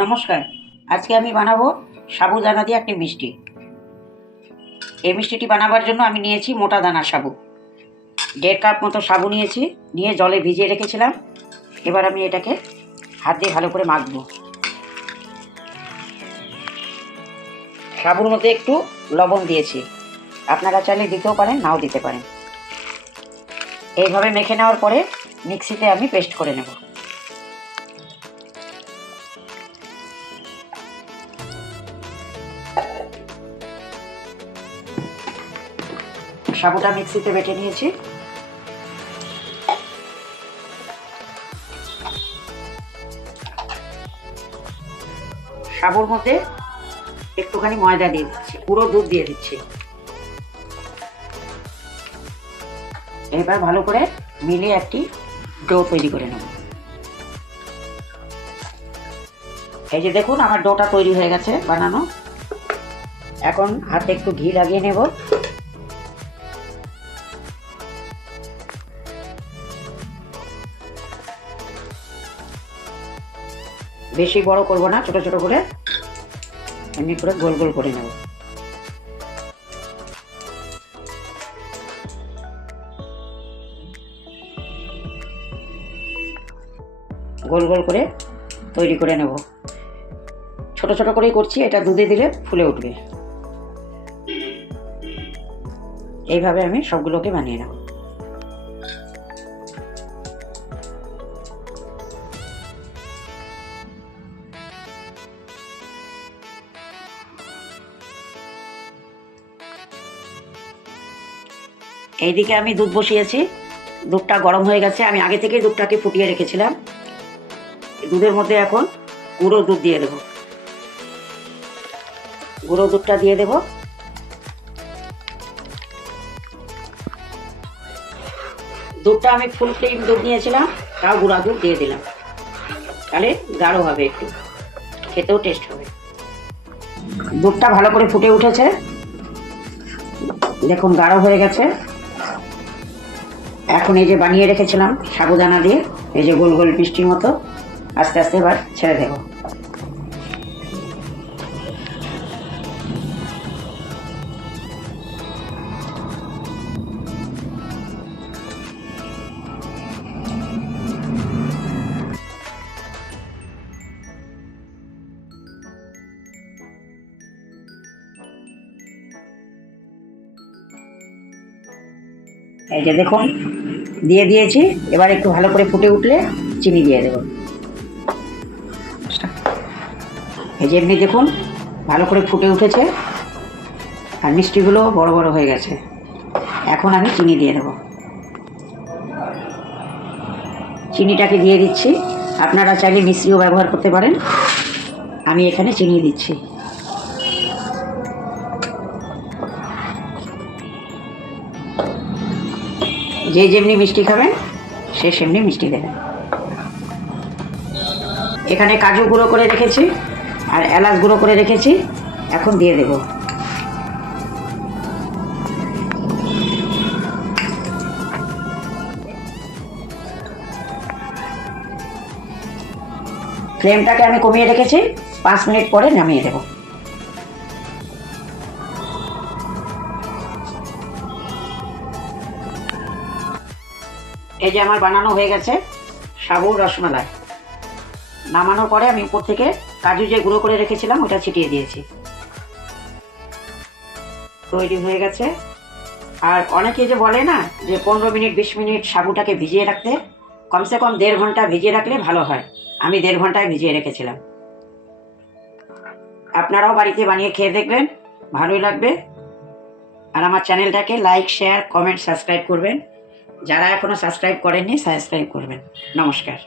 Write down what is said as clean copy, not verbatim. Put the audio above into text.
নমস্কার। আজকে আমি বানাবো সাবুদানা দিয়ে একটি মিষ্টি। এই মিষ্টিটি বানাবার জন্য আমি নিয়েছি মোটা দানার সাবু। 1.5 কাপ মতো সাবু নিয়েছি, নিয়ে জলে ভিজিয়ে রেখেছিলাম। এবার আমি এটাকে হাত দিয়ে ভালো করে মাখবো। সাবুর মধ্যে একটু লবণ দিয়েছি, আপনারা চাইলে দিতেও পারেন, নাও দিতে পারেন। এইভাবে মেখে নেওয়ার পরে মিক্সিতে আমি পেস্ট করে নেব। সাবুটা মিক্সিতে বেটে নিয়েছি। সাবুর মধ্যে একটুখানি ময়দা দিয়ে দিচ্ছি, পুরো দুধ দিয়ে দিচ্ছি। এবার ভালো করে মিলিয়ে একটি ডো তৈরি করে নেব। এই যে দেখুন, আমার ডোটা তৈরি হয়ে গেছে বানানো। এখন হাতে একটু ঘি লাগিয়ে নেব। বেশি বড় করব না, ছোট ছোট করে এমনি করে গোল গোল করে নেব। গোল গোল করে তৈরি করে নেব। ছোট ছোট করেই করছি, এটা দুধে দিলে ফুলে উঠবে। এইভাবে আমি সবগুলোকে বানিয়ে নেব। এইদিকে আমি দুধ বসিয়েছি, দুধটা গরম হয়ে গেছে। আমি আগে থেকেই দুধটাকে ফুটিয়ে রেখেছিলাম। দুধের মধ্যে এখন গুঁড়ো দুধ দিয়ে দেব। গুঁড়ো দুধটা দিয়ে দেব। দুধটা আমি ফুল ক্রিম দুধ নিয়েছিলাম, তাও গুঁড়া দুধ দিয়ে দিলাম। তাহলে গাঢ় হবে, একটু খেতেও টেস্ট হবে। দুধটা ভালো করে ফুটে উঠেছে, দেখুন গাঢ় হয়ে গেছে। এখন এই যে বানিয়ে রেখেছিলাম সাবুদানা দিয়ে, এই যে গোল গোল মিষ্টির মতো, আস্তে আস্তে এবার ছেড়ে দেব। এই যে দেখুন দিয়ে দিয়েছি। এবার একটু ভালো করে ফুটে উঠলে চিনি দিয়ে দেব। এই যে এমনি দেখুন ভালো করে ফুটে উঠেছে, আর মিষ্টিগুলো বড় বড় হয়ে গেছে। এখন আমি চিনি দিয়ে দেব। চিনিটাকে দিয়ে দিচ্ছি, আপনারা চাইলে মিশ্রিও ব্যবহার করতে পারেন। আমি এখানে চিনি দিচ্ছি। যে যেমনি মিষ্টি খাবেন সে সেমনি মিষ্টি দেবেন। এখানে কাজু গুঁড়ো করে রেখেছি আর এলাচ গুঁড়ো করে রেখেছি, এখন দিয়ে দেব। ফ্লেমটাকে আমি কমিয়ে রেখেছি, 5 মিনিট পরে নামিয়ে দেব। এই যে আমার বানানো হয়ে গেছে সাবুর রসমালাই। নামানোর পরে আমি উপর থেকে কাজু যে গুঁড়ো করে রেখেছিলাম ওটা ছিটিয়ে দিয়েছি। তৈরি হয়ে গেছে। আর অনেকে যে বলে না যে 15 মিনিট 20 মিনিট সাবুটাকে ভিজিয়ে রাখতে, কমসে কম 1.5 ঘন্টা ভিজিয়ে রাখলে ভালো হয়। আমি 1.5 ঘন্টায় ভিজিয়ে রেখেছিলাম। আপনারাও বাড়িতে বানিয়ে খেয়ে দেখবেন, ভালোই লাগবে। আর আমার চ্যানেলটাকে লাইক, শেয়ার, কমেন্ট, সাবস্ক্রাইব করবেন। যারা এখনও সাবস্ক্রাইব করেননি সাবস্ক্রাইব করবেন। নমস্কার।